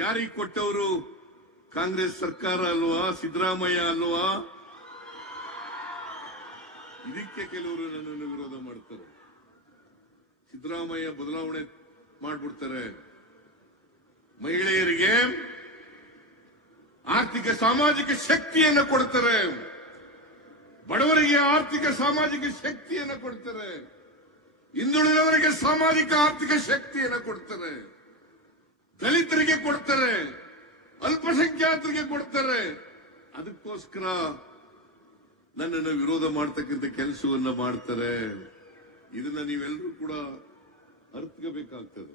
ಜಾರಿಗೆ ಕೊಟ್ಟವರು ಕಾಂಗ್ರೆಸ್ ಸರ್ಕಾರ ಅಲ್ವಾ, ಸಿದ್ದರಾಮಯ್ಯ ಅಲ್ವಾ? ಇದಕ್ಕೆ ಕೆಲವರು ನನ್ನನ್ನು ವಿರೋಧ ಮಾಡ್ತಾರೆ. ಸಿದ್ದರಾಮಯ್ಯ ಬದಲಾವಣೆ ಮಾಡ್ಬಿಡ್ತಾರೆ. ಮಹಿಳೆಯರಿಗೆ ಆರ್ಥಿಕ ಸಾಮಾಜಿಕ ಶಕ್ತಿಯನ್ನು ಕೊಡ್ತಾರೆ. ಬಡವರಿಗೆ ಆರ್ಥಿಕ ಸಾಮಾಜಿಕ ಶಕ್ತಿಯನ್ನು ಕೊಡ್ತಾರೆ. ಹಿಂದುಳಿದವರಿಗೆ ಸಾಮಾಜಿಕ ಆರ್ಥಿಕ ಶಕ್ತಿಯನ್ನು ಕೊಡ್ತಾರೆ. ದಲಿತರಿಗೆ ಕೊಡ್ತಾರೆ, ಅಲ್ಪಸಂಖ್ಯಾತರಿಗೆ ಕೊಡ್ತಾರೆ. ಅದಕ್ಕೋಸ್ಕರ ನನ್ನನ್ನು ವಿರೋಧ ಮಾಡ್ತಕ್ಕಂಥ ಕೆಲಸವನ್ನ ಮಾಡ್ತಾರೆ. ಇದನ್ನ ನೀವೆಲ್ಲರೂ ಕೂಡ ಅರ್ಥಬೇಕಾಗ್ತದೆ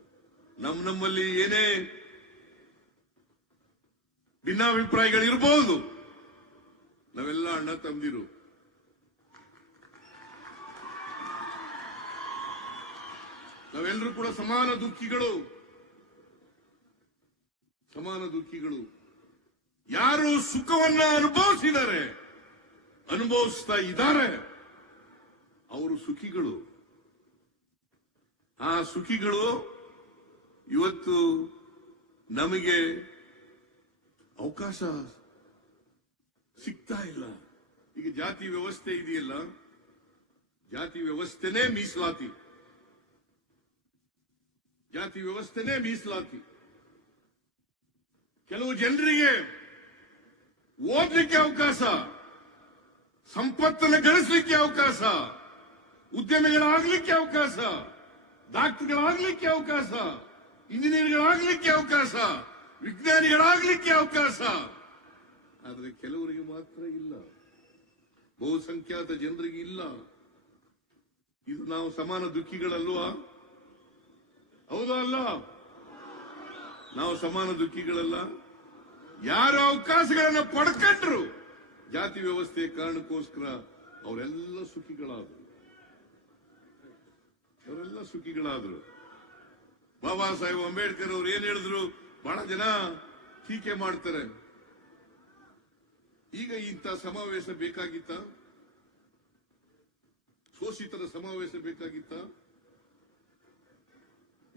ನಮ್ ನಮ್ಮಲ್ಲಿ ಏನೇ ಭಿನ್ನಾಭಿಪ್ರಾಯಗಳಿರಬಹುದು ನಾವೆಲ್ಲ ಅಣ್ಣ ತಂದಿರು ನಾವೆಲ್ಲರೂ ಕೂಡ ಸಮಾನ ದುಃಖಿಗಳು. ಸಮಾನ ದುಃಖಿಗಳು. ಯಾರು ಸುಖವನ್ನ ಅನುಭವಿಸಿದ್ದಾರೆ ಅನುಭವಿಸ್ತಾ ಇದ್ದಾರೆ, ಅವರು ಸುಖಿಗಳು. ಆ ಸುಖಿಗಳು ಇವತ್ತು ನಮಗೆ ಅವಕಾಶ ಸಿಗ್ತಾ ಇಲ್ಲ. ಈಗ ಜಾತಿ ವ್ಯವಸ್ಥೆ ಇದೆಯಲ್ಲ? ಜಾತಿ ವ್ಯವಸ್ಥೆನೇ ಮೀಸಲಾತಿ. ಜಾತಿ ವ್ಯವಸ್ಥೆನೇ ಮೀಸಲಾತಿ. ಕೆಲವು ಜನರಿಗೆ ಓದಲಿಕ್ಕೆ ಅವಕಾಶ, ಸಂಪತ್ತನ್ನು ಗಳಿಸಲಿಕ್ಕೆ ಅವಕಾಶ, ಉದ್ಯಮಿಗಳಾಗಲಿಕ್ಕೆ ಅವಕಾಶ, ಡಾಕ್ಟರ್ಗಳಾಗಲಿಕ್ಕೆ ಅವಕಾಶ, ಇಂಜಿನಿಯರ್ಗಳಾಗಲಿಕ್ಕೆ ಅವಕಾಶ, ವಿಜ್ಞಾನಿಗಳಾಗಲಿಕ್ಕೆ ಅವಕಾಶ. ಆದರೆ ಕೆಲವರಿಗೆ ಮಾತ್ರ ಇಲ್ಲ. ಬಹುಸಂಖ್ಯಾತ ಜನರಿಗೆ ಇಲ್ಲ. ಇದು ನಾವು ಸಮಾನ ದುಃಖಿಗಳಲ್ವಾ? ಹೌದಾ ಅಲ್ಲ? ನಾವು ಸಮಾನ ದುಃಖಿಗಳಲ್ಲ. ಯಾರು ಅವಕಾಶಗಳನ್ನ ಪಡ್ಕೊಂಡ್ರು, ಜಾತಿ ವ್ಯವಸ್ಥೆ ಕಾರಣಕ್ಕೋಸ್ಕರ ಅವರೆಲ್ಲ ಸುಖಿಗಳಾದರು. ಅವರೆಲ್ಲ ಸುಖಿಗಳಾದರು. ಬಾಬಾ ಸಾಹೇಬ್ ಅಂಬೇಡ್ಕರ್ ಅವ್ರು ಏನ್ ಹೇಳಿದ್ರು? ಬಹಳ ಜನ ಟೀಕೆ ಮಾಡ್ತಾರೆ. ಈಗ ಇಂಥ ಸಮಾವೇಶ ಬೇಕಾಗಿತ್ತ? ಶೋಷಿತರ ಸಮಾವೇಶ ಬೇಕಾಗಿತ್ತ?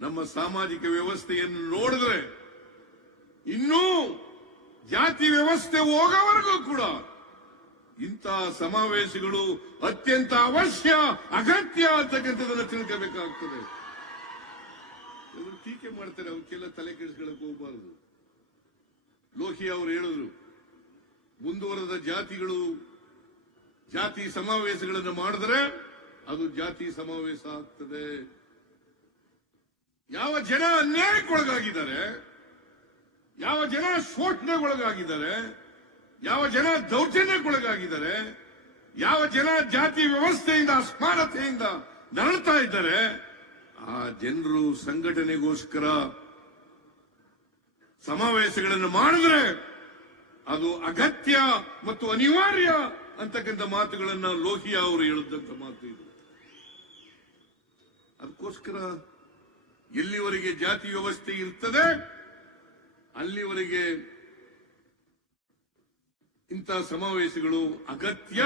ನಮ್ಮ ಸಾಮಾಜಿಕ ವ್ಯವಸ್ಥೆಯನ್ನು ನೋಡಿದ್ರೆ ಇನ್ನೂ ಜಾತಿ ವ್ಯವಸ್ಥೆ ಹೋಗೋವರೆಗೂ ಕೂಡ ಇಂತಹ ಸಮಾವೇಶಗಳು ಅತ್ಯಂತ ಅವಶ್ಯ, ಅಗತ್ಯ ಅಂತಕ್ಕಂಥದನ್ನು ತಿಳ್ಕೋಬೇಕಾಗ್ತದೆ. ಟೀಕೆ ಮಾಡ್ತಾರೆ ಅವಕ್ಕೆಲ್ಲ ತಲೆ ಕೆಡಿಸ್ಕೊಳಕ್ ಹೋಗಬಾರದು. ಲೋಹಿ ಅವರು ಹೇಳಿದ್ರು, ಮುಂದುವರೆದ ಜಾತಿಗಳು ಜಾತಿ ಸಮಾವೇಶಗಳನ್ನು ಮಾಡಿದ್ರೆ ಅದು ಜಾತಿ ಸಮಾವೇಶ ಆಗ್ತದೆ. ಯಾವ ಜನ ಅನ್ಯಾಯಕ್ಕೊಳಗಾಗಿದ್ದಾರೆ, ಯಾವ ಜನ ಶೋಷಣೆಗೊಳಗಾಗಿದ್ದಾರೆ ಯಾವ ಜನ ದೌರ್ಜನ್ಯಕ್ಕೊಳಗಾಗಿದ್ದಾರೆ, ಯಾವ ಜನ ಜಾತಿ ವ್ಯವಸ್ಥೆಯಿಂದ, ಅಸ್ಮಾನತೆಯಿಂದ ನರಳ್ತಾ ಇದ್ದಾರೆ, ಆ ಜನರು ಸಂಘಟನೆಗೋಸ್ಕರ ಸಮಾವೇಶಗಳನ್ನು ಮಾಡಿದ್ರೆ ಅದು ಅಗತ್ಯ ಮತ್ತು ಅನಿವಾರ್ಯ ಅಂತಕ್ಕಂಥ ಮಾತುಗಳನ್ನ ಲೋಹಿಯಾ ಅವರು ಹೇಳಿದಂತ ಮಾತು ಇದು. ಅದಕ್ಕೋಸ್ಕರ ಎಲ್ಲಿವರೆಗೆ ಜಾತಿ ವ್ಯವಸ್ಥೆ ಇರ್ತದೆ, ಅಲ್ಲಿವರೆಗೆ ಇಂತಹ ಸಮಾವೇಶಗಳು ಅಗತ್ಯ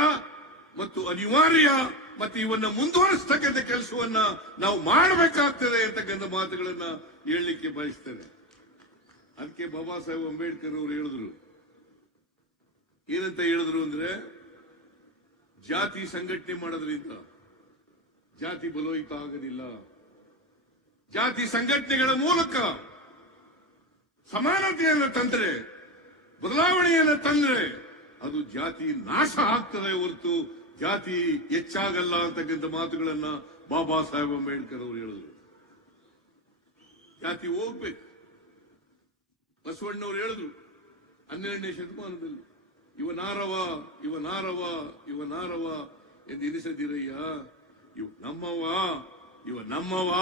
ಮತ್ತು ಅನಿವಾರ್ಯ ಮತ್ತು ಇವನ್ನ ಮುಂದುವರಿಸ್ತಕ್ಕಂಥ ಕೆಲಸವನ್ನ ನಾವು ಮಾಡಬೇಕಾಗ್ತದೆ ಅಂತಕ್ಕಂಥ ಮಾತುಗಳನ್ನ ಹೇಳಲಿಕ್ಕೆ ಬಯಸ್ತೇನೆ. ಅದಕ್ಕೆ ಬಾಬಾ ಸಾಹೇಬ್ ಅಂಬೇಡ್ಕರ್ ಅವರು ಹೇಳಿದ್ರು. ಏನಂತ ಹೇಳಿದ್ರು ಅಂದ್ರೆ, ಜಾತಿ ಸಂಘಟನೆ ಮಾಡೋದ್ರಿಂದ ಜಾತಿ ಬಲೋಹಿತ ಆಗೋದಿಲ್ಲ. ಜಾತಿ ಸಂಘಟನೆಗಳ ಮೂಲಕ ಸಮಾನತೆಯನ್ನು ತಂದ್ರೆ, ಬದಲಾವಣೆಯನ್ನು ತಂದ್ರೆ ಅದು ಜಾತಿ ನಾಶ ಆಗ್ತದೆ ಹೊರತು ಜಾತಿ ಹೆಚ್ಚಾಗಲ್ಲ ಅಂತಕ್ಕಂಥ ಮಾತುಗಳನ್ನ ಬಾಬಾ ಸಾಹೇಬ್ ಅಂಬೇಡ್ಕರ್ ಅವರು ಹೇಳಿದ್ರು. ಜಾತಿ ಹೋಗ್ಬೇಕು. ಬಸವಣ್ಣವ್ರು ಹೇಳಿದ್ರು, ಹನ್ನೆರಡನೇ ಶತಮಾನದಲ್ಲಿ, ಇವ ನಾರವ ಇವ ನಾರವ ಇವ ನಾರವ ಎಂದು ಎನಿಸದಿರಯ್ಯ. ಇವ ನಮ್ಮವ ಇವ ನಮ್ಮವ.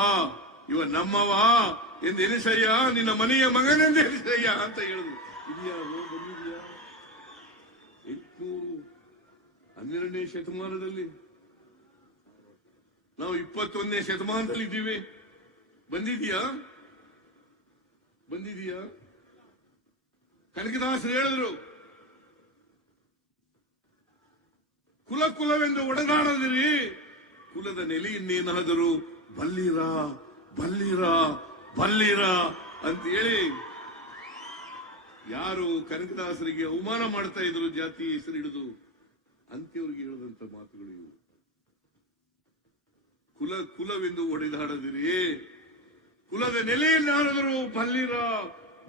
ಇವ ನಮ್ಮವ ಎಂದು ಎನಿಸಯ್ಯ ನಿನ್ನ ಮನೆಯ ಮಗನೆಂದು ಎನಿಸಯ್ಯ ಅಂತ ಹೇಳಿದ್ರು. ಇದೆಯಾ ಬಂದಿದೆಯಾ? ಎಂಟುನೂರು, ಹನ್ನೆರಡನೇ ಶತಮಾನದಲ್ಲಿ? ನಾವು ಇಪ್ಪತ್ತೊಂದನೇ ಶತಮಾನದಲ್ಲಿ ಇದ್ದೀವಿ. ಬಂದಿದೆಯಾ? ಬಂದಿದೆಯಾ? ಕನಕದಾಸರು ಹೇಳಿದ್ರು, ಕುಲ ಕುಲವೆಂದು ಒಡೆದಾಡದಿರಿ ಕುಲದ ನೆಲೆಯನ್ನೇನಾದರೂ ಬಲ್ಲಿರ? ಬಲ್ಲಿರ ಬಲ್ಲಿರ ಅಂತ ಹೇಳಿ ಯಾರು ಕನಕದಾಸರಿಗೆ ಅವಮಾನ ಮಾಡ್ತಾ ಇದ್ರು ಜಾತಿ ಹೆಸರು ಹಿಡಿದು, ಅಂತ್ಯವ್ರಿಗೆ ಹೇಳದಂತ ಮಾತುಗಳು ಇವು. ಕುಲ, ಕುಲವೆಂದು ಹೊಡೆದಾಡದಿರಿ. ಕುಲದ ನೆಲೆಯಲ್ಲಿ ಆಡಿದ್ರು ಬಲ್ಲಿರ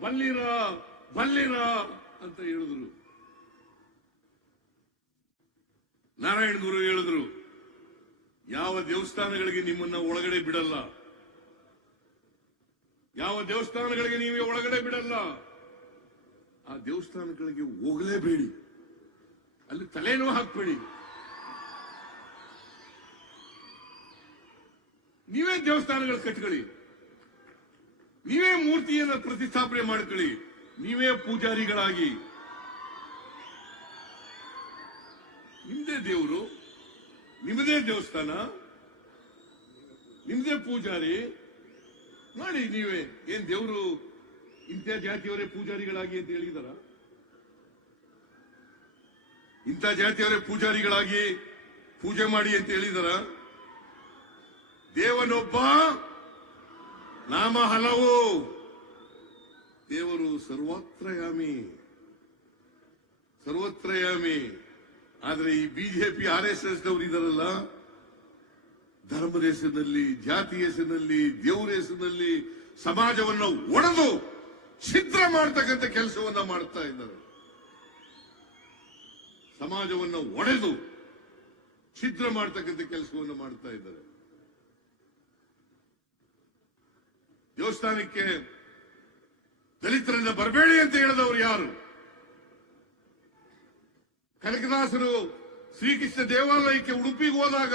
ಬಲ್ಲಿರ ಬಲ್ಲಿರ ಅಂತ ಹೇಳಿದ್ರು. ನಾರಾಯಣ ಗುರು ಹೇಳಿದ್ರು, ಯಾವ ದೇವಸ್ಥಾನಗಳಿಗೆ ನಿಮ್ಮನ್ನ ಒಳಗಡೆ ಬಿಡಲ್ಲ. ಯಾವ ದೇವಸ್ಥಾನಗಳಿಗೆ ನೀವೇ ಒಳಗಡೆ ಬಿಡಲ್ಲ? ಆ ದೇವಸ್ಥಾನಗಳಿಗೆ ಹೋಗಲೇಬೇಡಿ. ಅಲ್ಲಿ ತಲೆನೂ ಹಾಕ್ಬೇಡಿ. ನೀವೇ ದೇವಸ್ಥಾನಗಳು ಕಟ್ಕೊಳ್ಳಿ. ನೀವೇ ಮೂರ್ತಿಯನ್ನು ಪ್ರತಿಷ್ಠಾಪನೆ ಮಾಡ್ಕೊಳ್ಳಿ. ನೀವೇ ಪೂಜಾರಿಗಳಾಗಿ. ನಿಮ್ದೇ ದೇವರು, ನಿಮ್ಮದೇ ದೇವಸ್ಥಾನ, ನಿಮ್ದೇ ಪೂಜಾರಿ ನೋಡಿ ನೀವೇ ಏನ್ ದೇವರು ಇಂಥ ಜಾತಿಯವರೇ ಪೂಜಾರಿಗಳಾಗಿ ಅಂತ ಹೇಳಿದಾರ? ಇಂಥ ಜಾತಿಯವರೇ ಪೂಜಾರಿಗಳಾಗಿ ಪೂಜೆ ಮಾಡಿ ಅಂತ ಹೇಳಿದಾರ? ದೇವನೊಬ್ಬ, ನಾಮ ಹಲವು. ದೇವರು ಸರ್ವತ್ರಯಾಮಿ. ಸರ್ವತ್ರಯಾಮಿ. ಆದ್ರೆ ಈ ಬಿಜೆಪಿ ಆರ್ ಎಸ್ ಎಸ್ ದವರು ಇದಾರಲ್ಲ ಧರ್ಮದ ಹೆಸರಿನಲ್ಲಿ ಜಾತಿ ಹೆಸರಿನಲ್ಲಿ, ದೇವರ ಹೆಸರಿನಲ್ಲಿ ಸಮಾಜವನ್ನು ಒಡೆದು ಛಿದ್ರ ಮಾಡ್ತಕ್ಕಂಥ ಕೆಲಸವನ್ನ ಮಾಡ್ತಾ ಇದ್ದಾರೆ. ಸಮಾಜವನ್ನು ಒಡೆದು ಛಿದ್ರ ಮಾಡ್ತಕ್ಕಂಥ ಕೆಲಸವನ್ನು ಮಾಡ್ತಾ ಇದ್ದಾರೆ. ದೇವಸ್ಥಾನಕ್ಕೆ ದಲಿತರನ್ನ ಬರಬೇಡಿ ಅಂತ ಹೇಳಿದವರು ಯಾರು? ಕನಕದಾಸರು ಶ್ರೀಕೃಷ್ಣ ದೇವಾಲಯಕ್ಕೆ ಉಡುಪಿಗೆ ಹೋದಾಗ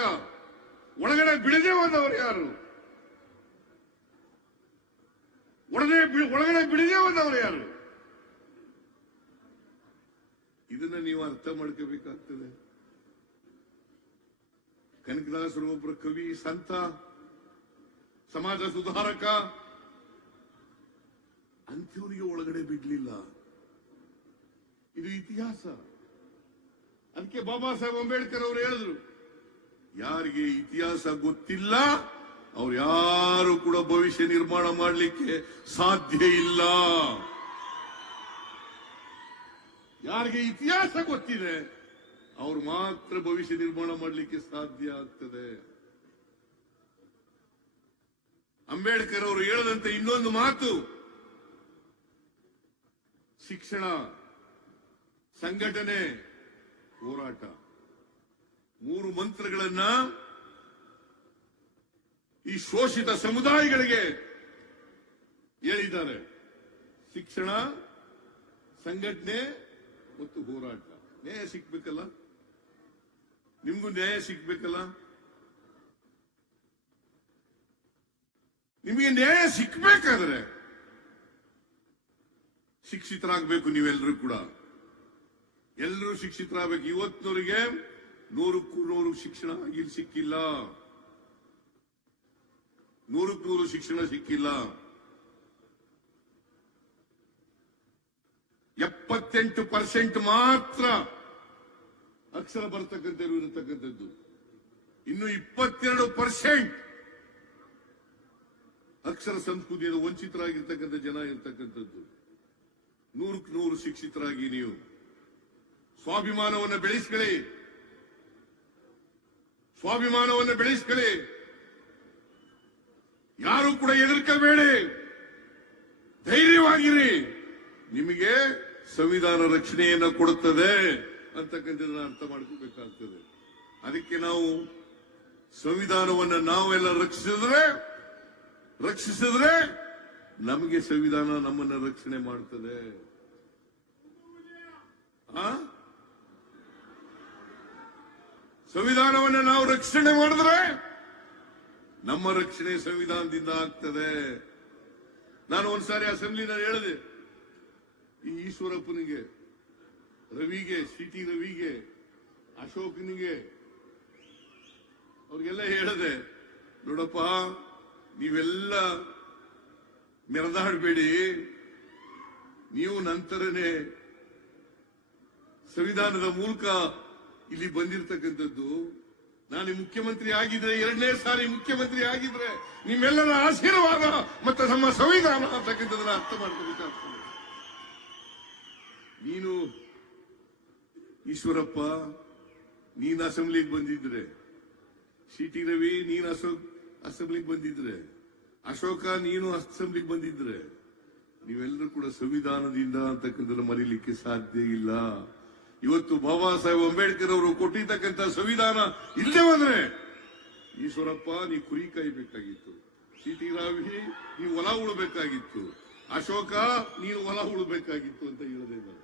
ಒಳಗಡೆ ಬಿಡದೆ ಹೋದವರು ಯಾರು? ಒಳಗಡೆ ಒಳಗಡೆ ಬಿಡದೆ ಹೋದವರು ಯಾರು? ಇದನ್ನ ನೀವು ಅರ್ಥ ಮಾಡ್ಕೋಬೇಕಾಗ್ತದೆ. ಕನಕದಾಸರು ಒಬ್ಬರು ಕವಿ, ಸಂತ, ಸಮಾಜ ಸುಧಾರಕ, ಅಂಥವರಿಗೆ ಒಳಗಡೆ ಬಿಡ್ಲಿಲ್ಲ. ಇದು ಇತಿಹಾಸ. ಅದಕ್ಕೆ ಬಾಬಾ ಸಾಹೇಬ್ ಅಂಬೇಡ್ಕರ್ ಅವರು ಹೇಳಿದ್ರು ಯಾರಿಗೆ ಇತಿಹಾಸ ಗೊತ್ತಿಲ್ಲ, ಅವ್ರು ಯಾರು ಕೂಡ ಭವಿಷ್ಯ ನಿರ್ಮಾಣ ಮಾಡಲಿಕ್ಕೆ ಸಾಧ್ಯ ಇಲ್ಲ. ಯಾರಿಗೆ ಇತಿಹಾಸ ಗೊತ್ತಿದೆ, ಅವ್ರು ಮಾತ್ರ ಭವಿಷ್ಯ ನಿರ್ಮಾಣ ಮಾಡಲಿಕ್ಕೆ ಸಾಧ್ಯ ಆಗ್ತದೆ. ಅಂಬೇಡ್ಕರ್ ಅವರು ಹೇಳದಂತೆ ಇನ್ನೊಂದು ಮಾತು, ಶಿಕ್ಷಣ, ಸಂಘಟನೆ, ಹೋರಾಟ. ಮೂರು ಮಂತ್ರಗಳನ್ನ ಈ ಶೋಷಿತ ಸಮುದಾಯಗಳಿಗೆ ಹೇಳಿದ್ದಾರೆ. ಶಿಕ್ಷಣ, ಸಂಘಟನೆ ಮತ್ತು ಹೋರಾಟ. ನ್ಯಾಯ ಸಿಗ್ಬೇಕಲ್ಲ? ನಿಮ್ಗೂ ನ್ಯಾಯ ಸಿಗ್ಬೇಕಲ್ಲ? ನಿಮಗೆ ನ್ಯಾಯ ಸಿಕ್ಬೇಕಾದ್ರೆ ಶಿಕ್ಷಿತರಾಗಬೇಕು ನೀವೆಲ್ಲರೂ ಕೂಡ. ಎಲ್ಲರೂ ಶಿಕ್ಷಿತರಾಗಬೇಕು. ಇವತ್ತಿನವರಿಗೆ ನೂರಕ್ಕೂ ನೂರು ಶಿಕ್ಷಣ ಇಲ್ಲಿ ಸಿಕ್ಕಿಲ್ಲ. ನೂರಕ್ಕೂ ನೂರು ಶಿಕ್ಷಣ ಸಿಕ್ಕಿಲ್ಲ. ಎಪ್ಪತ್ತೆಂಟು ಪರ್ಸೆಂಟ್ ಮಾತ್ರ ಅಕ್ಷರ ಬರ್ತಕ್ಕಂಥವ್ರು ಇರತಕ್ಕಂಥದ್ದು. ಇನ್ನು ಇಪ್ಪತ್ತೆರಡು ಪರ್ಸೆಂಟ್ ಅಕ್ಷರ ಸಂಸ್ಕೃತಿಯಿಂದ ವಂಚಿತರಾಗಿರ್ತಕ್ಕಂಥ ಜನ ಇರ್ತಕ್ಕಂಥದ್ದು. ನೂರಕ್ಕೆ ನೂರು ಶಿಕ್ಷಿತರಾಗಿ ನೀವು. ಸ್ವಾಭಿಮಾನವನ್ನು ಬೆಳೆಸ್ಕೊಳ್ಳಿ. ಸ್ವಾಭಿಮಾನವನ್ನು ಬೆಳೆಸ್ಕೊಳ್ಳಿ. ಯಾರು ಕೂಡ ಎದುರ್ಕೋಬೇಡಿ ಧೈರ್ಯವಾಗಿರಿ. ನಿಮಗೆ ಸಂವಿಧಾನ ರಕ್ಷಣೆಯನ್ನು ಕೊಡುತ್ತದೆ ಅಂತಕ್ಕಂಥದ್ದನ್ನು ಅರ್ಥ ಮಾಡ್ಕೋಬೇಕಾಗ್ತದೆ. ಅದಕ್ಕೆ ನಾವು ಸಂವಿಧಾನವನ್ನು ನಾವೆಲ್ಲ ರಕ್ಷಿಸಿದ್ರೆ ರಕ್ಷಿಸಿದ್ರೆ ನಮಗೆ ಸಂವಿಧಾನ ನಮ್ಮನ್ನ ರಕ್ಷಣೆ ಮಾಡ್ತದೆ. ಆ? ಸಂವಿಧಾನವನ್ನು ನಾವು ರಕ್ಷಣೆ ಮಾಡಿದ್ರೆ ನಮ್ಮ ರಕ್ಷಣೆ ಸಂವಿಧಾನದಿಂದ ಆಗ್ತದೆ. ನಾನು ಒಂದ್ಸಾರಿ ಅಸೆಂಬ್ಲಿನಲ್ಲಿ ಹೇಳಿದೆ. ಈ ಈಶ್ವರಪ್ಪನಿಗೆ, ರವಿಗೆ, ಸಿಟಿ ರವಿಗೆ, ಅಶೋಕನಿಗೆ, ಅವ್ರಿಗೆಲ್ಲ ಹೇಳಿದೆ, ನೋಡಪ್ಪ, ನೀವೆಲ್ಲ ಮೆರೆದಾಡಬೇಡಿ. ನೀವು ನಂತರನೇ ಸಂವಿಧಾನದ ಮೂಲಕ ಇಲ್ಲಿ ಬಂದಿರತಕ್ಕಂಥದ್ದು, ನಾನು ಮುಖ್ಯಮಂತ್ರಿ ಆಗಿದ್ರೆ, ಎರಡನೇ ಸಾರಿ ಮುಖ್ಯಮಂತ್ರಿ ಆಗಿದ್ರೆ, ನಿಮ್ಮೆಲ್ಲರ ಆಶೀರ್ವಾದ ಮತ್ತೆ ನಮ್ಮ ಸಂವಿಧಾನ ಅಂತಕ್ಕಂಥದ್ದನ್ನ ಅರ್ಥ ಮಾಡ್ಕೋಬೇಕಾಗ್ತದೆ ನೀನು ಈಶ್ವರಪ್ಪ, ನೀನ್ ಅಸೆಂಬ್ಲಿಗೆ ಬಂದಿದ್ರೆ ಸಿ ಟಿ ರವಿ, ನೀನ್ ಅಶೋಕ್ ಅಸೆಂಬ್ಲಿಗೆ ಬಂದಿದ್ರೆ, ಅಶೋಕ, ನೀನು ಅಸೆಂಬ್ಲಿಗೆ ಬಂದಿದ್ರೆ, ನೀವೆಲ್ಲರೂ ಕೂಡ ಸಂವಿಧಾನದಿಂದ ಅಂತಕ್ಕಂಥದ್ದು ಮರೀಲಿಕ್ಕೆ ಸಾಧ್ಯ ಇಲ್ಲ. ಇವತ್ತು ಬಾಬಾ ಸಾಹೇಬ್ ಅಂಬೇಡ್ಕರ್ ಅವರು ಕೊಟ್ಟಿರ್ತಕ್ಕಂಥ ಸಂವಿಧಾನ ಇಲ್ಲೇ ಬಂದ್ರೆ, ಈಶ್ವರಪ್ಪ, ನೀ ಕುರಿ ಕಾಯ್ಬೇಕಾಗಿತ್ತು. ಸಿ ಟಿ ರಾವಿ, ನೀ ಹೊಲ ಉಳಬೇಕಾಗಿತ್ತು. ಅಶೋಕ, ನೀನು ಹೊಲ ಉಳಬೇಕಾಗಿತ್ತು ಅಂತ ಹೇಳದೆ ನಾನು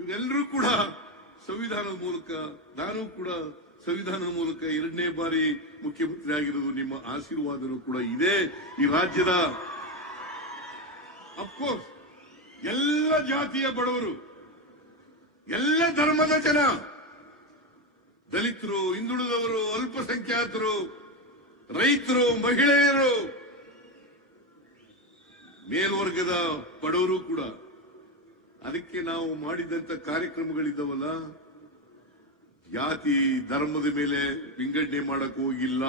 ಇವರೆಲ್ಲರೂ ಕೂಡ ಸಂವಿಧಾನದ ಮೂಲಕ, ನಾನು ಕೂಡ ಸಂವಿಧಾನದ ಮೂಲಕ ಎರಡನೇ ಬಾರಿ ಮುಖ್ಯಮಂತ್ರಿ ಆಗಿರೋದು ನಿಮ್ಮ ಆಶೀರ್ವಾದನೂ ಕೂಡ ಇದೆ. ಈ ರಾಜ್ಯದ ಅಫ್ಕೋರ್ಸ್ ಎಲ್ಲ ಜಾತಿಯ ಬಡವರು, ಎಲ್ಲ ಧರ್ಮದ ಜನ, ದಲಿತರು, ಹಿಂದುಳಿದವರು, ಅಲ್ಪಸಂಖ್ಯಾತರು, ರೈತರು, ಮಹಿಳೆಯರು, ಮೇಲ್ವರ್ಗದ ಬಡವರು ಕೂಡ. ಅದಕ್ಕೆ ನಾವು ಮಾಡಿದಂತ ಕಾರ್ಯಕ್ರಮಗಳಿದ್ದವಲ್ಲ, ಜಾತಿ, ಧರ್ಮದ ಮೇಲೆ ವಿಂಗಡಣೆ ಮಾಡಕ್ ಹೋಗಿಲ್ಲ.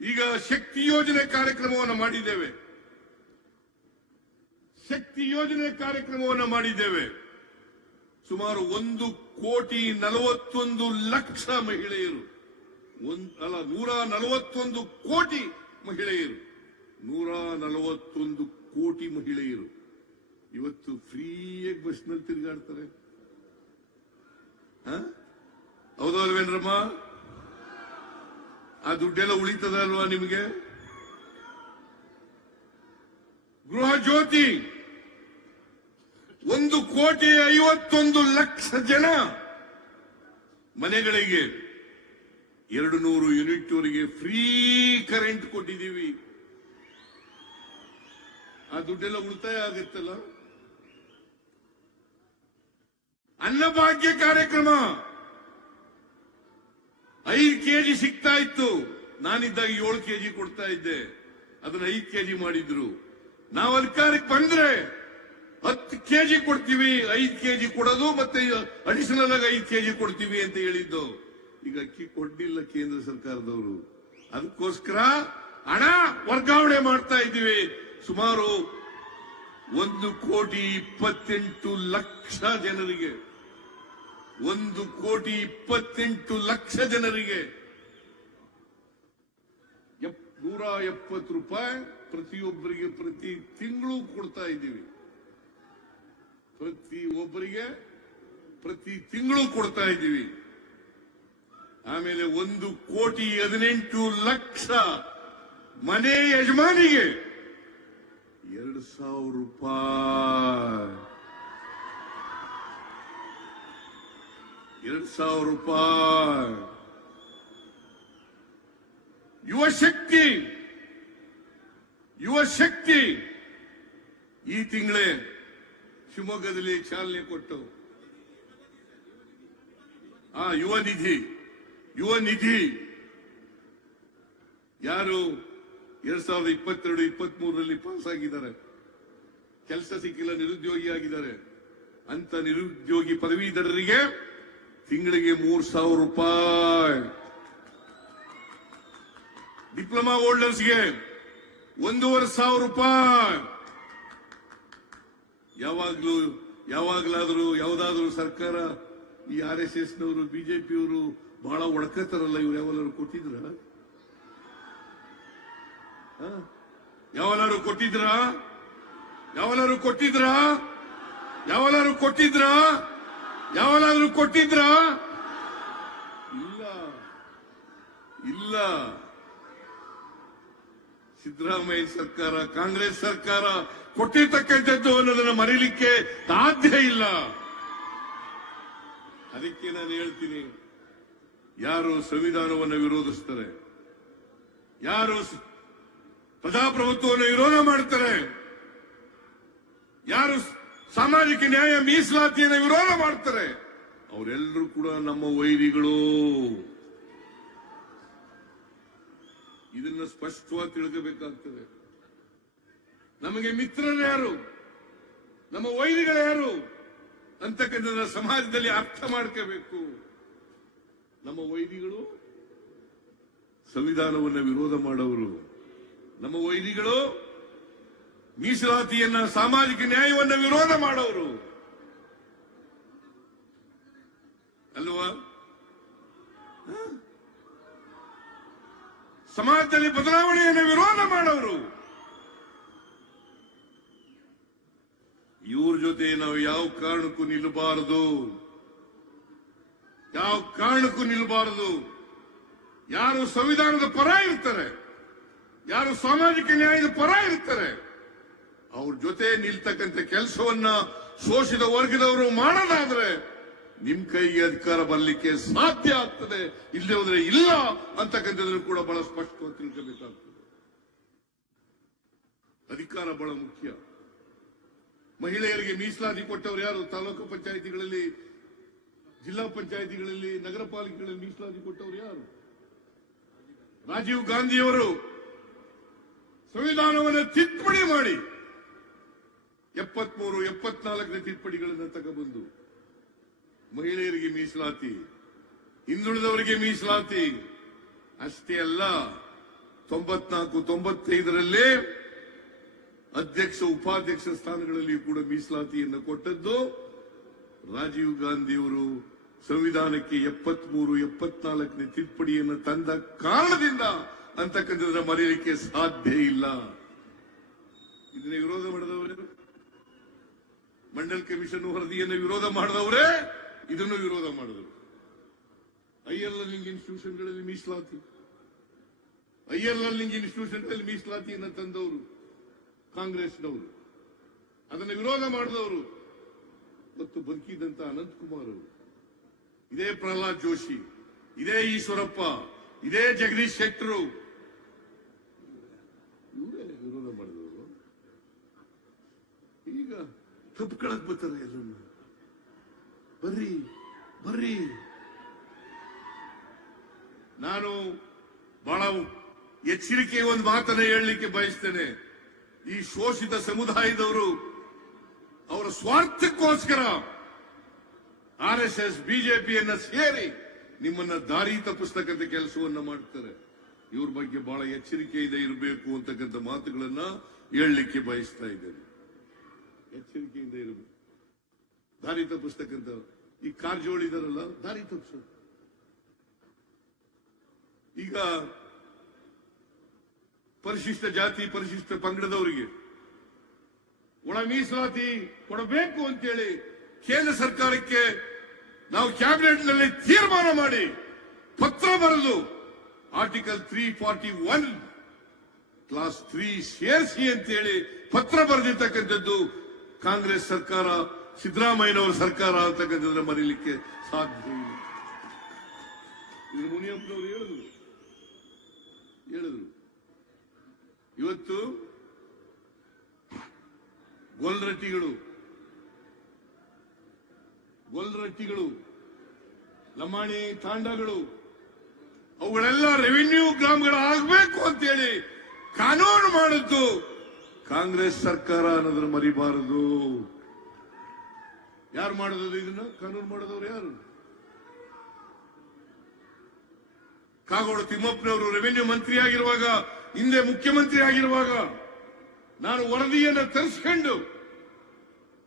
ಈಗ ಶಕ್ತಿ ಯೋಜನೆ ಕಾರ್ಯಕ್ರಮವನ್ನು ಮಾಡಿದ್ದೇವೆ. ಶಕ್ತಿ ಯೋಜನೆ ಕಾರ್ಯಕ್ರಮವನ್ನು ಮಾಡಿದ್ದೇವೆ. ಸುಮಾರು ಒಂದು ಕೋಟಿ ನಲವತ್ತೊಂದು ಲಕ್ಷ ಮಹಿಳೆಯರು. ಅಲ್ಲ, ನೂರ ನಲವತ್ತೊಂದು ಕೋಟಿ ಮಹಿಳೆಯರು. ನೂರ ನಲವತ್ತೊಂದು ಕೋಟಿ ಮಹಿಳೆಯರು. ಇವತ್ತು ಫ್ರೀಯಾಗಿ ಬಸ್ನಲ್ಲಿ ತಿರುಗಾಡ್ತಾರೆ? ಹೌದಲ್ವೇನ್ರಮ್ಮ? ಆ ದುಡ್ಡೆಲ್ಲ ಉಳಿತದ ಅಲ್ವಾ ನಿಮಗೆ? ಗೃಹ ಜ್ಯೋತಿ, ಒಂದು ಕೋಟಿ ಐವತ್ತೊಂದು ಲಕ್ಷ ಜನ ಮನೆಗಳಿಗೆ ಎರಡು ನೂರು ಯೂನಿಟ್ ಅವರಿಗೆ ಫ್ರೀ ಕರೆಂಟ್ ಕೊಟ್ಟಿದ್ದೀವಿ. ಆ ದುಡ್ಡೆಲ್ಲ ಉಳಿತಾಯ ಆಗುತ್ತಲ್ಲ? ಅನ್ನಭಾಗ್ಯ ಕಾರ್ಯಕ್ರಮ. ಐದು ಕೆಜಿ ಸಿಗ್ತಾ ಇತ್ತು. ನಾನಿದ್ದಾಗ ಏಳು ಕೆಜಿ ಕೊಡ್ತಾ ಇದ್ದೆ. ಅದನ್ನ ಐದು ಕೆಜಿ ಮಾಡಿದ್ರು. ನಾವು ಅಧಿಕಾರಕ್ಕೆ ಬಂದ್ರೆ ಹತ್ತು ಕೆಜಿ ಕೊಡ್ತೀವಿ, ಐದು ಕೆಜಿ ಕೊಡೋದು ಮತ್ತೆ ಅಡಿಷನಲ್ ಆಗಿ ಐದು ಕೆಜಿ ಕೊಡ್ತೀವಿ ಅಂತ ಹೇಳಿದ್ದು. ಈಗ ಅಕ್ಕಿ ಕೊಡ್ಲಿಲ್ಲ ಕೇಂದ್ರ ಸರ್ಕಾರದವರು. ಅದಕ್ಕೋಸ್ಕರ ಹಣ ವರ್ಗಾವಣೆ ಮಾಡ್ತಾ ಇದ್ದೀವಿ. ಸುಮಾರು ಒಂದು ಕೋಟಿ ಇಪ್ಪತ್ತೆಂಟು ಲಕ್ಷ ಜನರಿಗೆ. ಒಂದು ಕೋಟಿ ಇಪ್ಪತ್ತೆಂಟು ಲಕ್ಷ ಜನರಿಗೆ ನೂರ ಎಪ್ಪತ್ತು ರೂಪಾಯಿ ಪ್ರತಿಯೊಬ್ಬರಿಗೆ ಪ್ರತಿ ತಿಂಗಳು ಕೊಡ್ತಾ ಇದ್ದೀವಿ. ಪ್ರತಿ ಒಬ್ಬರಿಗೆ ಪ್ರತಿ ತಿಂಗಳು ಕೊಡ್ತಾ ಇದ್ದೀವಿ. ಆಮೇಲೆ ಒಂದು ಕೋಟಿ ಹದಿನೆಂಟು ಲಕ್ಷ ಮನೆ ಯಜಮಾನಿಗೆ ಎರಡು ಸಾವಿರ ರೂಪಾಯಿ. ಎರಡು ಸಾವಿರ ರೂಪಾಯಿ. ಯುವ ಶಕ್ತಿ ಯುವ ಶಕ್ತಿ. ಈ ತಿಂಗಳೇ ಶಿವಮೊಗ್ಗದಲ್ಲಿ ಚಾಲನೆ ಕೊಟ್ಟು, ಆ ಯುವ ನಿಧಿ ಯುವ ನಿಧಿ. ಯಾರು ಎರಡ್ ಸಾವಿರದ ಇಪ್ಪತ್ತೆರಡು ಇಪ್ಪತ್ತ್ ಮೂರರಲ್ಲಿ ಪಾಸ್ ಆಗಿದ್ದಾರೆ ಕೆಲಸ ಸಿಕ್ಕಿಲ್ಲ ನಿರುದ್ಯೋಗಿ ಆಗಿದ್ದಾರೆ ಅಂತ ನಿರುದ್ಯೋಗಿ ಪದವೀಧರರಿಗೆ ತಿಂಗಳಿಗೆ ಮೂರ್ ಸಾವಿರ ರೂಪಾಯಿ. ಡಿಪ್ಲೊಮಾ ಹೋಲ್ಡರ್ಸ್ಗೆ ಒಂದೂವರೆ ಸಾವಿರ ರೂಪಾಯಿ. ಯಾವಾಗ್ಲೂ, ಯಾವಾಗ್ಲಾದ್ರೂ, ಯಾವ್ದಾದ್ರೂ ಸರ್ಕಾರ ಈ ಆರ್ ಎಸ್ ಎಸ್ ನವರು ಬಿಜೆಪಿಯವರು ಬಹಳ ಒಡ್ಕತ್ತಾರಲ್ಲ ಇವ್ರು ಯಾವಲ್ಲಾರು ಕೊಟ್ಟಿದ್ರ? ಯಾವಲಾರು ಕೊಟ್ಟಿದ್ರ? ಯಾವಲಾರು ಕೊಟ್ಟಿದ್ರ? ಯಾವಲಾರು ಕೊಟ್ಟಿದ್ರ? ಯಾವಲಾದ್ರೂ ಕೊಟ್ಟಿದ್ರ? ಇಲ್ಲ. ಇಲ್ಲ. ಸಿದ್ದರಾಮಯ್ಯ ಸರ್ಕಾರ, ಕಾಂಗ್ರೆಸ್ ಸರ್ಕಾರ ಕೊಟ್ಟಿರ್ತಕ್ಕಂಥದ್ದು ಅನ್ನೋದನ್ನ ಮರೀಲಿಕ್ಕೆ ಸಾಧ್ಯ ಇಲ್ಲ. ಅದಕ್ಕೆ ನಾನು ಹೇಳ್ತೀನಿ, ಯಾರು ಸಂವಿಧಾನವನ್ನು ವಿರೋಧಿಸ್ತಾರೆ, ಯಾರು ಪ್ರಜಾಪ್ರಭುತ್ವವನ್ನು ವಿರೋಧ ಮಾಡ್ತಾರೆ, ಯಾರು ಸಾಮಾಜಿಕ ನ್ಯಾಯ ಮೀಸಲಾತಿಯನ್ನು ವಿರೋಧ ಮಾಡ್ತಾರೆ. ಅವರೆಲ್ಲರೂ ಕೂಡ ನಮ್ಮ ವೈರಿಗಳು. ಇದನ್ನ ಸ್ಪಷ್ಟವಾಗಿ ತಿಳ್ಕೋಬೇಕಾಗ್ತದೆ. ನಮಗೆ ಮಿತ್ರರು ಯಾರು? ನಮ್ಮ ವೈರಿಗಳು ಯಾರು? ಅಂತಕ್ಕಂಥದ್ದನ್ನ ಸಮಾಜದಲ್ಲಿ ಅರ್ಥ ಮಾಡ್ಕೋಬೇಕು. ನಮ್ಮ ವೈರಿಗಳು ಸಂವಿಧಾನವನ್ನು ವಿರೋಧ ಮಾಡೋರು. ನಮ್ಮ ವೈದಿಗಳು ಮೀಸಲಾತಿಯನ್ನ ಸಾಮಾಜಿಕ ನ್ಯಾಯವನ್ನ ವಿರೋಧ ಮಾಡೋರು. ಅಲ್ವಾ? ಸಮಾಜದಲ್ಲಿ ಬದಲಾವಣೆಯನ್ನು ವಿರೋಧ ಮಾಡೋರು. ಇವ್ರ ಜೊತೆ ನಾವು ಯಾವ ಕಾರಣಕ್ಕೂ ನಿಲ್ಲಬಾರದು. ಯಾವ ಕಾರಣಕ್ಕೂ ನಿಲ್ಲಬಾರದು. ಯಾರು ಸಂವಿಧಾನದ ಪರ ಇರ್ತಾರೆ. ಯಾರು ಸಾಮಾಜಿಕ ನ್ಯಾಯದ ಪರ ಇರ್ತಾರೆ. ಅವ್ರ ಜೊತೆ ನಿಲ್ತಕ್ಕಂಥ ಕೆಲಸವನ್ನ ಶೋಷಿತ ವರ್ಗದವರು ಮಾಡೋದಾದ್ರೆ ನಿಮ್ ಕೈಗೆ ಅಧಿಕಾರ ಬರಲಿಕ್ಕೆ ಸಾಧ್ಯ ಆಗ್ತದೆ. ಇಲ್ಲದೆ ಹೋದ್ರೆ ಇಲ್ಲ ಅಂತಕ್ಕಂಥದ್ದನ್ನು ಕೂಡ ಬಹಳ ಸ್ಪಷ್ಟವಾಗಿ ತಿಳ್ಕೋಬೇಕಾಗ್ತದೆ. ಅಧಿಕಾರ ಬಹಳ ಮುಖ್ಯ. ಮಹಿಳೆಯರಿಗೆ ಮೀಸಲಾತಿ ಕೊಟ್ಟವರು ಯಾರು? ತಾಲೂಕು ಪಂಚಾಯಿತಿಗಳಲ್ಲಿ, ಜಿಲ್ಲಾ ಪಂಚಾಯಿತಿಗಳಲ್ಲಿ, ನಗರ ಪಾಲಿಕೆಗಳಲ್ಲಿ ಮೀಸಲಾತಿ ಕೊಟ್ಟವರು ಯಾರು? ರಾಜೀವ್ ಗಾಂಧಿಯವರು ಸಂವಿಧಾನವನ್ನು ತಿದ್ದುಪಡಿ ಮಾಡಿ ಎಪ್ಪತ್ಮೂರು, ಎಪ್ಪತ್ನಾಲ್ಕನೇ ತಿದ್ದುಪಡಿಗಳನ್ನು ತಗೊಬಂದು ಮಹಿಳೆಯರಿಗೆ ಮೀಸಲಾತಿ, ಹಿಂದುಳಿದವರಿಗೆ ಮೀಸಲಾತಿ, ಅಷ್ಟೇ ಅಲ್ಲ, ತೊಂಬತ್ನಾಲ್ಕು, ತೊಂಬತ್ತೈದರಲ್ಲೇ ಅಧ್ಯಕ್ಷ, ಉಪಾಧ್ಯಕ್ಷ ಸ್ಥಾನಗಳಲ್ಲಿ ಕೂಡ ಮೀಸಲಾತಿಯನ್ನು ಕೊಟ್ಟದ್ದು ರಾಜೀವ್ ಗಾಂಧಿಯವರು ಸಂವಿಧಾನಕ್ಕೆ ಎಪ್ಪತ್ಮೂರು, ಎಪ್ಪತ್ನಾಲ್ಕನೇ ತಿದ್ದುಪಡಿಯನ್ನು ತಂದ ಕಾರಣದಿಂದ ಅಂತಕ್ಕಂಥದ್ರ ಮರೆಯಲಿಕ್ಕೆ ಸಾಧ್ಯ ಇಲ್ಲ. ಇದನ್ನ ವಿರೋಧ ಮಾಡಿದವರೇ ಮಂಡಲ್ ಕಮಿಷನ್ ವರದಿಯನ್ನು ವಿರೋಧ ಮಾಡಿದವರೇ ಇದನ್ನು ವಿರೋಧ ಮಾಡಿದರು. ಹೈಯರ್ ಲರ್ನಿಂಗ್ ಇನ್ಸ್ಟಿಟ್ಯೂಷನ್ಗಳಲ್ಲಿ ಮೀಸಲಾತಿ. ಹೈಯರ್ ಲರ್ನಿಂಗ್ ಇನ್ಸ್ಟಿಟ್ಯೂಷನ್ಗಳಲ್ಲಿ ಮೀಸಲಾತಿಯನ್ನು ತಂದವರು ಕಾಂಗ್ರೆಸ್ನವರು. ಅದನ್ನು ವಿರೋಧ ಮಾಡಿದವರು ಮತ್ತು ಬದುಕಿದಂತ ಅನಂತಕುಮಾರ್ ಅವರು. ಇದೇ ಪ್ರಹ್ಲಾದ್ ಜೋಶಿ, ಇದೇ ಈಶ್ವರಪ್ಪ, ಇದೇ ಜಗದೀಶ್ ಶೆಟ್ಟರು. ಇವರೇ ವಿರೋಧ ಮಾಡಿದವರು. ಈಗ ತಪ್ಕೊಳಕ್ ಬರ್ತಾರೆ ಎಲ್ಲರೂ ಬರ್ರಿ ಬರ್ರಿ. ನಾನು ಬಹಳ ಎಚ್ಚರಿಕೆ ಒಂದು ಮಾತನ್ನ ಹೇಳಲಿಕ್ಕೆ ಬಯಸ್ತೇನೆ. ಈ ಶೋಷಿತ ಸಮುದಾಯದವರು ಅವರ ಸ್ವಾರ್ಥಕ್ಕೋಸ್ಕರ ಆರ್ ಎಸ್ ಎಸ್ ಬಿಜೆಪಿಯನ್ನ ಸೇರಿ ನಿಮ್ಮನ್ನ ದಾರಿ ತಪ್ಪಿಸ್ತಕ್ಕಂಥ ಕೆಲಸವನ್ನ ಮಾಡ್ತಾರೆ. ಇವ್ರ ಬಗ್ಗೆ ಬಹಳ ಎಚ್ಚರಿಕೆಯಿಂದ ಇರಬೇಕು ಅಂತಕ್ಕಂಥ ಮಾತುಗಳನ್ನ ಹೇಳಲಿಕ್ಕೆ ಬಯಸ್ತಾ ಇದ್ದೇನೆ. ಎಚ್ಚರಿಕೆಯಿಂದ ಇರಬೇಕು ದಾರಿ ತಪ್ಪಿಸ್ತಕ್ಕಂಥ ಈ ಕಾರಜೋಳ ಇದಾರಲ್ಲ, ದಾರಿ ತಪ್ಪಿಸೋದು. ಈಗ ಪರಿಶಿಷ್ಟ ಜಾತಿ, ಪರಿಶಿಷ್ಟ ಪಂಗಡದವರಿಗೆ ಒಳ ಮೀಸಲಾತಿ ಕೊಡಬೇಕು ಅಂತೇಳಿ ಕೇಂದ್ರ ಸರ್ಕಾರಕ್ಕೆ ನಾವು ಕ್ಯಾಬಿನೆಟ್ನಲ್ಲಿ ತೀರ್ಮಾನ ಮಾಡಿ ಪತ್ರ ಬರೆದು article three forty one clause three ಸೇರಿಸಿ ಅಂತೇಳಿ ಪತ್ರ ಬರೆದಿರ್ತಕ್ಕಂಥದ್ದು ಕಾಂಗ್ರೆಸ್ ಸರ್ಕಾರ, ಸಿದ್ದರಾಮಯ್ಯನವರ ಸರ್ಕಾರ ಅಂತಕ್ಕಂಥದ್ದನ್ನ ಮರೀಲಿಕ್ಕೆ ಸಾಧ್ಯ ಇಲ್ಲ. ಇದು ಮುನಿಯಪ್ಪನವರು ಹೇಳಿದ್ರು. ಹೇಳಿದ್ರು. ಇವತ್ತು ಗೊಲ್ರಟ್ಟಿಗಳು ಗೊಲ್ರಟ್ಟಿಗಳು, ಲಮಾಣಿ ತಾಂಡಗಳು, ಅವುಗಳೆಲ್ಲ ರೆವಿನ್ಯೂ ಗ್ರಾಮಗಳಾಗಬೇಕು ಅಂತೇಳಿ ಕಾನೂನು ಮಾಡಿದ್ದು ಕಾಂಗ್ರೆಸ್ ಸರ್ಕಾರ ಅನ್ನೋದ್ರ ಮರಿಬಾರದು. ಯಾರು ಮಾಡಿದ್ರು ಇದನ್ನ? ಕಾನೂನು ಮಾಡಿದವ್ರು ಯಾರು? ಕಾಗೋಡು ತಿಮ್ಮಪ್ಪನವರು ರೆವಿನ್ಯೂ ಮಂತ್ರಿ ಆಗಿರುವಾಗ, ಹಿಂದೆ ಮುಖ್ಯಮಂತ್ರಿ ಆಗಿರುವಾಗ, ನಾನು ವರದಿಯನ್ನು ತರಿಸ್ಕೊಂಡು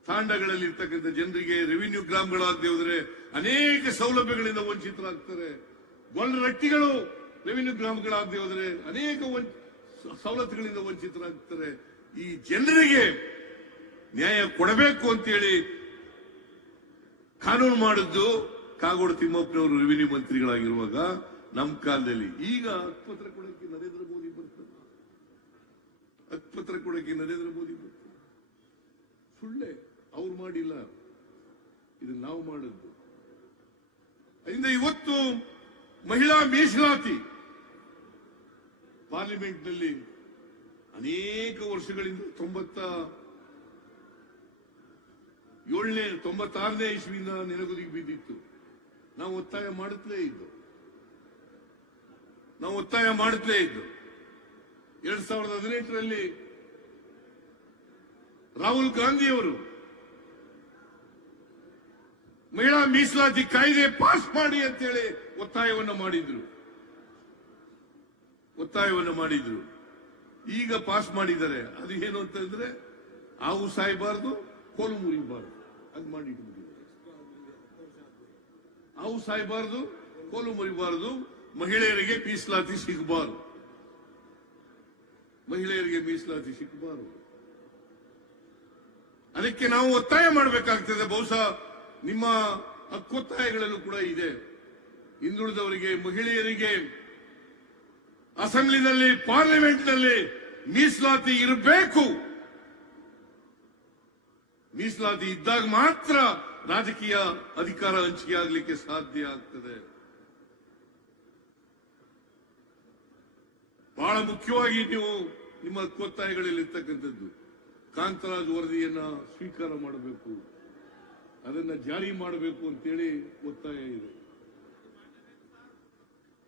ತಾಂಡಗಳಲ್ಲಿ ಇರ್ತಕ್ಕಂಥ ಜನರಿಗೆ ರೆವಿನ್ಯೂ ಗ್ರಾಮ್ಗಳಾಗದೆ ಹೋದ್ರೆ ಅನೇಕ ಸೌಲಭ್ಯಗಳಿಂದ ವಂಚಿತರಾಗ್ತಾರೆ. ಗೊಲ್ಲರಟ್ಟಿಗಳು ರೆವಿನ್ಯೂ ಗ್ರಾಮ್ಗಳಾಗದೆ ಹೋದ್ರೆ ಅನೇಕ ಸವಲತ್ತುಗಳಿಂದ ವಂಚಿತರಾಗ್ತಾರೆ. ಈ ಜನರಿಗೆ ನ್ಯಾಯ ಕೊಡಬೇಕು ಅಂತೇಳಿ ಕಾನೂನು ಮಾಡಿದ್ದು ಕಾಗೋಡು ತಿಮ್ಮಪ್ಪನವರು ರೆವಿನ್ಯೂ ಮಂತ್ರಿಗಳಾಗಿರುವಾಗ ನಮ್ಮ ಕಾಲದಲ್ಲಿ. ಈಗ ಹಕ್ಪತ್ರ ಕೊಡಕ್ಕೆ ನರೇಂದ್ರ ಮೋದಿ ಬರ್ತಾರೆ ಹಕ್ಪತ್ರ ಕೊಡಕ್ಕೆ ನರೇಂದ್ರ ಮೋದಿ ಬರ್ತಾರೆ ಸುಳ್ಳೆ, ಅವ್ರು ಮಾಡಿಲ್ಲ. ಇದು ನಾವು ಮಾಡಿದ್ದು. ಅದರಿಂದ ಇವತ್ತು ಮಹಿಳಾ ಮೀಸಲಾತಿ ಪಾರ್ಲಿಮೆಂಟ್ನಲ್ಲಿ ಅನೇಕ ವರ್ಷಗಳಿಂದ ತೊಂಬತ್ತ ಏಳನೇ, ತೊಂಬತ್ತಾರನೇ ಇಸ್ವಿಯಿಂದ ನೆನಗುದಿಗೆ ಬಿದ್ದಿತ್ತು. ನಾವು ಒತ್ತಾಯ ಮಾಡುತ್ತಲೇ ಇದ್ದು. ನಾವು ಒತ್ತಾಯ ಮಾಡುತ್ತಲೇ ಇದ್ದು. ಎರಡ್ ಸಾವಿರದ ಹದಿನೆಂಟರಲ್ಲಿ ರಾಹುಲ್ ಗಾಂಧಿಯವರು ಮಹಿಳಾ ಮೀಸಲಾತಿ ಕಾಯ್ದೆ ಪಾಸ್ ಮಾಡಿ ಅಂತೇಳಿ ಒತ್ತಾಯವನ್ನು ಮಾಡಿದ್ರು. ಒತ್ತಾಯವನ್ನು ಮಾಡಿದ್ರು. ಈಗ ಪಾಸ್ ಮಾಡಿದ್ದಾರೆ. ಅದು ಏನು ಅಂತಂದ್ರೆ ಹಾವು ಸಾಯಬಾರ್ದು, ಕೋಲು ಮುರಿಬಾರ್ದು. ಅದು ಮಾಡಿ ಹಾವು ಸಾಯಬಾರ್ದು, ಕೋಲು ಮುರಿಬಾರ್ದು, ಮಹಿಳೆಯರಿಗೆ ಮೀಸಲಾತಿ ಸಿಗಬಾರದು. ಮಹಿಳೆಯರಿಗೆ ಮೀಸಲಾತಿ ಸಿಗಬಾರದು. ಅದಕ್ಕೆ ನಾವು ಒತ್ತಾಯ ಮಾಡಬೇಕಾಗ್ತದೆ. ಬಹುಶಃ ನಿಮ್ಮ ಹಕ್ಕೊತ್ತಾಯಗಳಲ್ಲೂ ಕೂಡ ಇದೆ. ಹಿಂದುಳಿದವರಿಗೆ, ಮಹಿಳೆಯರಿಗೆ ಅಸೆಂಬ್ಲಿನಲ್ಲಿ, ಪಾರ್ಲಿಮೆಂಟ್ನಲ್ಲಿ ಮೀಸಲಾತಿ ಇರಬೇಕು. ಮೀಸಲಾತಿ ಇದ್ದಾಗ ಮಾತ್ರ ರಾಜಕೀಯ ಅಧಿಕಾರ ಹಂಚಿಕೆ ಆಗಲಿಕ್ಕೆ ಸಾಧ್ಯ ಆಗ್ತದೆ. ಬಹಳ ಮುಖ್ಯವಾಗಿ ನೀವು ನಿಮ್ಮ ಒತ್ತಾಯಗಳಲ್ಲಿರ್ತಕ್ಕಂಥದ್ದು ಕಾಂತರಾಜ್ ವರದಿಯನ್ನ ಸ್ವೀಕಾರ ಮಾಡಬೇಕು. ಅದನ್ನ ಜಾರಿ ಮಾಡಬೇಕು ಅಂತೇಳಿ ಒತ್ತಾಯ ಇದೆ.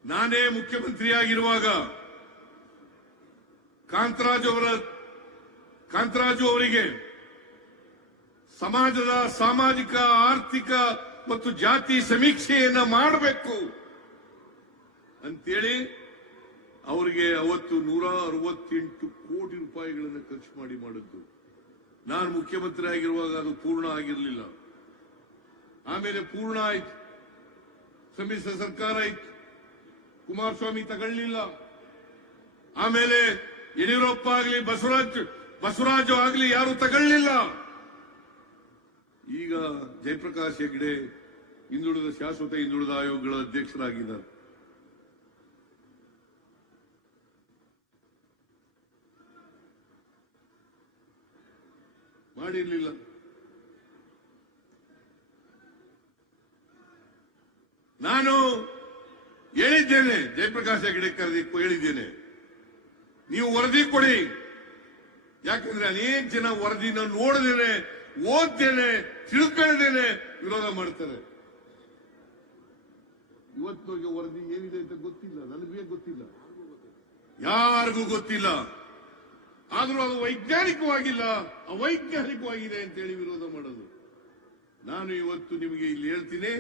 ನಾನೇ ಮುಖ್ಯಮಂತ್ರಿಯಾಗಿರುವಾಗ ಕಾಂತರಾಜ್ ಅವರ, ಕಾಂತರಾಜು ಅವರಿಗೆ ಸಮಾಜದ ಸಾಮಾಜಿಕ, ಆರ್ಥಿಕ ಮತ್ತು ಜಾತಿ ಸಮೀಕ್ಷೆಯನ್ನ ಮಾಡಬೇಕು ಅಂತೇಳಿ ಅವರಿಗೆ ಅವತ್ತು ನೂರ ಅರವತ್ತೆಂಟು ಕೋಟಿ ರೂಪಾಯಿಗಳನ್ನು ಖರ್ಚು ಮಾಡಿ ಮಾಡಿದ್ದು. ನಾನು ಮುಖ್ಯಮಂತ್ರಿ ಆಗಿರುವಾಗ ಅದು ಪೂರ್ಣ ಆಗಿರಲಿಲ್ಲ. ಆಮೇಲೆ ಪೂರ್ಣ ಆಯ್ತು. ಸಮ್ಮಿಶ್ರ ಸರ್ಕಾರ ಆಯ್ತು. ಕುಮಾರಸ್ವಾಮಿ ತಗೊಳ್ಳಿಲ್ಲ. ಆಮೇಲೆ ಯಡಿಯೂರಪ್ಪ ಆಗಲಿ, ಬಸವರಾಜ್, ಬಸವರಾಜು ಆಗಲಿ ಯಾರು ತಗೊಳ್ಳಿಲ್ಲ. ಈಗ ಜಯಪ್ರಕಾಶ್ ಹೆಗ್ಡೆ ಹಿಂದುಳಿದ ಶಾಶ್ವತ ಹಿಂದುಳಿದ ಆಯೋಗಗಳ ಅಧ್ಯಕ್ಷರಾಗಿದ್ದಾರೆ. ಮಾಡಿರ್ಲಿಲ್ಲ. ನಾನು ಹೇಳಿದ್ದೇನೆ, ಜಯಪ್ರಕಾಶ್ ಹೆಗಡೆಕರ್ ಹೇಳಿದ್ದೇನೆ. ನೀವು ವರದಿ ಕೊಡಿ. ಯಾಕಂದ್ರೆ ಅನೇಕ ಜನ ವರದಿನ ನೋಡದೇನೆ ಓದ್ದೇನೆ ತಿಳ್ಕೊಳ್ಳದೇನೆ ವಿರೋಧ ಮಾಡ್ತಾರೆ. ಇವತ್ತಿಗೆ ವರದಿ ಏನಿದೆ ಅಂತ ಗೊತ್ತಿಲ್ಲ, ನನಗೆ ಗೊತ್ತಿಲ್ಲ. ಯಾರಿಗೂ ಗೊತ್ತಿಲ್ಲ. ಆದ್ರೂ ಅದು ವೈಜ್ಞಾನಿಕವಾಗಿಲ್ಲ, ಅವೈಜ್ಞಾನಿಕವಾಗಿದೆ ಅಂತೇಳಿ ವಿರೋಧ ಮಾಡೋದು. ನಾನು ಇವತ್ತು ನಿಮಗೆ ಇಲ್ಲಿ ಹೇಳ್ತೀನಿ.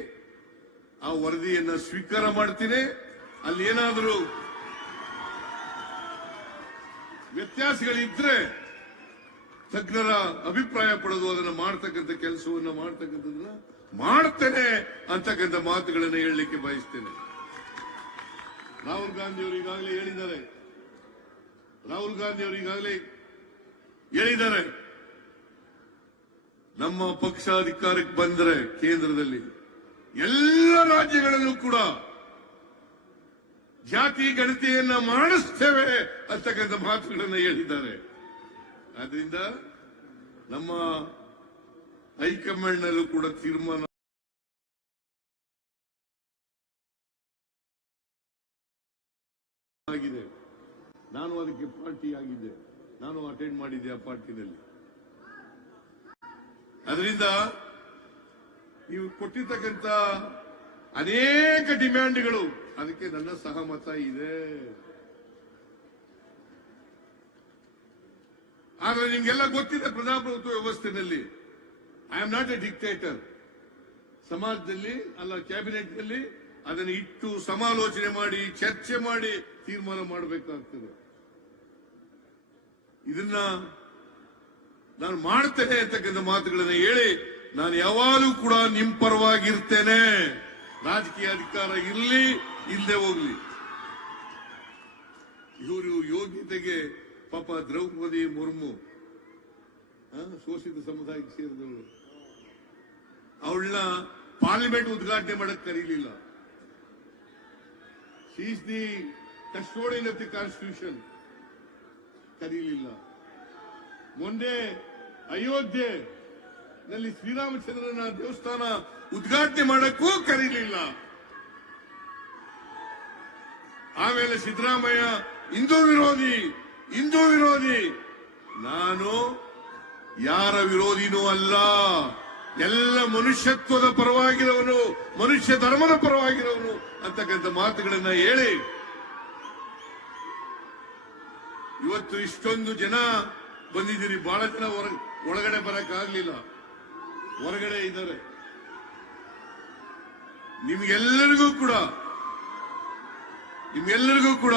ಆ ವರದಿಯನ್ನ ಸ್ವೀಕಾರ ಮಾಡ್ತೀನಿ. ಅಲ್ಲಿ ಏನಾದರೂ ವ್ಯತ್ಯಾಸಗಳಿದ್ರೆ ತಜ್ಞರ ಅಭಿಪ್ರಾಯ ಪಡೆದು ಅದನ್ನ ಮಾಡ್ತಕ್ಕಂಥ ಕೆಲಸವನ್ನ ಮಾಡ್ತಕ್ಕಂಥದ್ದನ್ನ ಮಾಡ್ತೇನೆ ಅಂತಕ್ಕಂಥ ಮಾತುಗಳನ್ನು ಹೇಳಲಿಕ್ಕೆ ಬಯಸ್ತೇನೆ. ರಾಹುಲ್ ಗಾಂಧಿ ಅವರು ಈಗಾಗಲೇ ಹೇಳಿದ್ದಾರೆ. ರಾಹುಲ್ ಗಾಂಧಿ ಅವರು ಈಗಾಗಲೇ ಹೇಳಿದ್ದಾರೆ. ನಮ್ಮ ಪಕ್ಷ ಅಧಿಕಾರಕ್ಕೆ ಬಂದರೆ ಕೇಂದ್ರದಲ್ಲಿ ಎಲ್ಲ ರಾಜ್ಯಗಳಲ್ಲೂ ಕೂಡ ಜಾತಿ ಗಣತಿಯನ್ನ ಮಾಡಿಸ್ತೇವೆ ಅಂತಕ್ಕಂಥ ಮಾತುಗಳನ್ನು ಹೇಳಿದ್ದಾರೆ. ಆದ್ರಿಂದ ನಮ್ಮ ಹೈಕಮಾಂಡ್ ನಲ್ಲೂ ಕೂಡ ತೀರ್ಮಾನ ಆಗಿದೆ. ನಾನು ಅದಕ್ಕೆ ಪಾರ್ಟಿ ಆಗಿದ್ದೆ. ನಾನು ಅಟೆಂಡ್ ಮಾಡಿದ್ದೆ ಆ ಪಾರ್ಟಿನಲ್ಲಿ. ಅದರಿಂದ ನೀವು ಕೊಟ್ಟಿರ್ತಕ್ಕಂಥ ಅನೇಕ ಡಿಮ್ಯಾಂಡ್ಗಳು. ಅದಕ್ಕೆ ನನ್ನ ಸಹಮತ ಇದೆ. ಆದ್ರೆ ನಿಮ್ಗೆಲ್ಲ ಗೊತ್ತಿದೆ ಪ್ರಜಾಪ್ರಭುತ್ವ ವ್ಯವಸ್ಥೆಯಲ್ಲಿ I am not a dictator ಸಮಾಜದಲ್ಲಿ ಅಲ್ಲ, ಕ್ಯಾಬಿನೆಟ್ನಲ್ಲಿ ಅದನ್ನು ಇಟ್ಟು ಸಮಾಲೋಚನೆ ಮಾಡಿ, ಚರ್ಚೆ ಮಾಡಿ ತೀರ್ಮಾನ ಮಾಡಬೇಕಾಗ್ತದೆ. ಇದನ್ನ ನಾನು ಮಾಡ್ತೇನೆ ಅಂತಕ್ಕಂಥ ಮಾತುಗಳನ್ನು ಹೇಳಿ ನಾನು ಯಾವಾಗಲೂ ಕೂಡ ನಿಮ್ ಪರವಾಗಿರ್ತೇನೆ. ರಾಜಕೀಯ ಅಧಿಕಾರ ಇರಲಿ ಇಲ್ಲದೆ ಹೋಗ್ಲಿ. ಇವರು ಯೋಗ್ಯತೆಗೆ ಪಾಪ ದ್ರೌಪದಿ ಮುರ್ಮು ಶೋಷಿತ ಸಮುದಾಯಕ್ಕೆ ಸೇರಿದವಳು. ಅವಳನ್ನ ಪಾರ್ಲಿಮೆಂಟ್ ಉದ್ಘಾಟನೆ ಮಾಡಕ್ ಕರೀಲಿಲ್ಲ. She's the custodian of the constitution ಕರೀಲಿಲ್ಲ. ಮೊನ್ನೆ ಅಯೋಧ್ಯೆ ನಲ್ಲಿ ಶ್ರೀರಾಮಚಂದ್ರನ ದೇವಸ್ಥಾನ ಉದ್ಘಾಟನೆ ಮಾಡಕ್ಕೂ ಕರೀಲಿಲ್ಲ. ಆಮೇಲೆ ಸಿದ್ದರಾಮಯ್ಯ, ಹಿಂದೂ ವಿರೋಧಿ ಹಿಂದೂ ವಿರೋಧಿ, ನಾನು ಯಾರ ವಿರೋಧಿನೂ ಅಲ್ಲ. ಎಲ್ಲ ಮನುಷ್ಯತ್ವದ ಪರವಾಗಿರೋನು, ಮನುಷ್ಯ ಧರ್ಮದ ಪರವಾಗಿರೋನು, ಅಂತಕ್ಕಂಥ ಮಾತುಗಳನ್ನ ಹೇಳಿ. ಇವತ್ತು ಇಷ್ಟೊಂದು ಜನ ಬಂದಿದ್ದೀರಿ. ಬಹಳ ಜನ ಒಳಗಡೆ ಬರಕ್ಕಾಗ್ಲಿಲ್ಲ. ಹೊರಗಡೆ ಇದ್ದಾರೆ. ನಿಮಗೆಲ್ಲರಿಗೂ ಕೂಡ, ನಿಮ್ಗೆಲ್ಲರಿಗೂ ಕೂಡ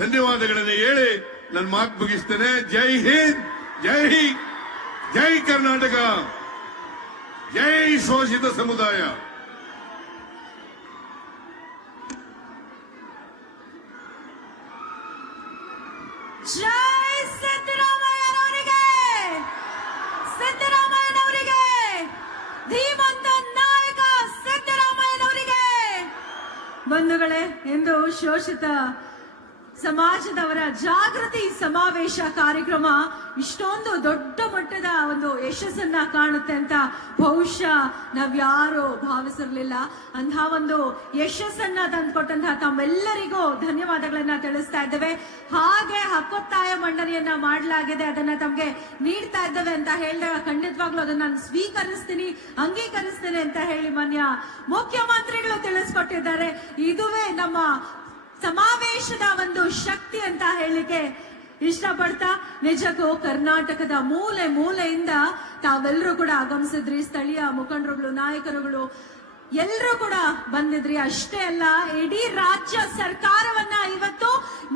ಧನ್ಯವಾದಗಳನ್ನು ಹೇಳಿ ನನ್ನ ಮಾತು ಮುಗಿಸ್ತೇನೆ. ಜೈ ಹಿಂದ್, ಜೈ ಜೈ ಕರ್ನಾಟಕ, ಜೈ ಶೋಷಿತ ಸಮುದಾಯ. ಜೈ ಬಂಧುಗಳೇ ಇಂದು ಶೋಷಿತ ಸಮಾಜದವರ ಜಾಗೃತಿ ಸಮಾವೇಶ ಕಾರ್ಯಕ್ರಮ. ಇಷ್ಟೊಂದು ದೊಡ್ಡ ಮಟ್ಟದ ಒಂದು ಯಶಸ್ಸನ್ನ ಕಾಣುತ್ತೆ ಅಂತ ಬಹುಶಃ ನಾವ್ಯಾರು ಭಾವಿಸಿರ್ಲಿಲ್ಲ. ಅಂತಹ ಒಂದು ಯಶಸ್ಸನ್ನ ತಂದುಕೊಟ್ಟಂತಹ ತಮ್ಮೆಲ್ಲರಿಗೂ ಧನ್ಯವಾದಗಳನ್ನ ತಿಳಿಸ್ತಾ ಇದ್ದೇವೆ. ಹಾಗೆ ಹಕ್ಕೊತ್ತಾಯ ಮಂಡನೆಯನ್ನ ಮಾಡಲಾಗಿದೆ, ಅದನ್ನ ತಮ್ಗೆ ನೀಡ್ತಾ ಇದ್ದೇವೆ ಅಂತ ಹೇಳಿದಾಗ ಖಂಡಿತವಾಗ್ಲೂ ಅದನ್ನ ನಾನು ಸ್ವೀಕರಿಸ್ತೀನಿ, ಅಂಗೀಕರಿಸ್ತೇನೆ ಅಂತ ಹೇಳಿ ಮಾನ್ಯ ಮುಖ್ಯಮಂತ್ರಿಗಳು ತಿಳಿಸ್ಕೊಟ್ಟಿದ್ದಾರೆ. ಇದುವೇ ನಮ್ಮ ಸಮಾವೇಶದ ಒಂದು ಶಕ್ತಿ ಅಂತ ಹೇಳಿಕೆ ಇಷ್ಟಪಡ್ತಾ ನಿಜಕ್ಕೂ ಕರ್ನಾಟಕದ ಮೂಲೆ ಮೂಲೆಯಿಂದ ತಾವೆಲ್ಲರೂ ಕೂಡ ಆಗಮಿಸಿದ್ರಿ. ಸ್ಥಳೀಯ ಮುಖಂಡರುಗಳು, ನಾಯಕರುಗಳು ಎಲ್ಲರೂ ಕೂಡ ಬಂದಿದ್ರಿ. ಅಷ್ಟೇ ಅಲ್ಲ, ಇಡೀ ರಾಜ್ಯ ಸರ್ಕಾರವನ್ನ ಇವತ್ತು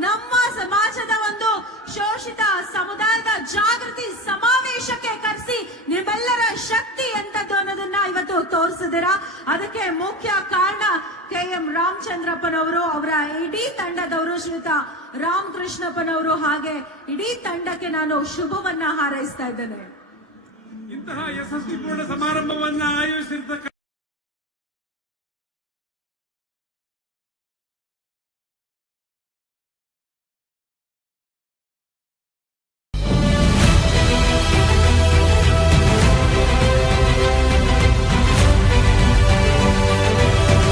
ನಮ್ಮ ಸಮಾಜದ ಒಂದು ಶೋಷಿತ ಸಮುದಾಯದ ಜಾಗೃತಿ ಸಮಾವೇಶಕ್ಕೆ ಕರೆಸಿ ನಿಮ್ಮೆಲ್ಲರ ಶಕ್ತಿ ಎಂತದ್ದು ಅನ್ನೋದನ್ನ ಇವತ್ತು ತೋರಿಸಿದಿರ? ಅದಕ್ಕೆ ಮುಖ್ಯ ಕಾರಣ ಕೆ ಎಂ ರಾಮಚಂದ್ರಪ್ಪನವರು, ಅವರ ಇಡೀ ತಂಡದವರು ಶ್ರೀತ ರಾಮಕೃಷ್ಣಪ್ಪನವರು ಹಾಗೆ ಇಡೀ ತಂಡಕ್ಕೆ ನಾನು ಶುಭವನ್ನ ಹಾರೈಸ್ತಾ ಇದ್ದೇನೆ. ಇಂತಹ ಯಶಸ್ವಿಪೂರ್ಣ ಸಮಾರಂಭವನ್ನ ಆಯೋಜಿಸಿರ್ತಕ್ಕ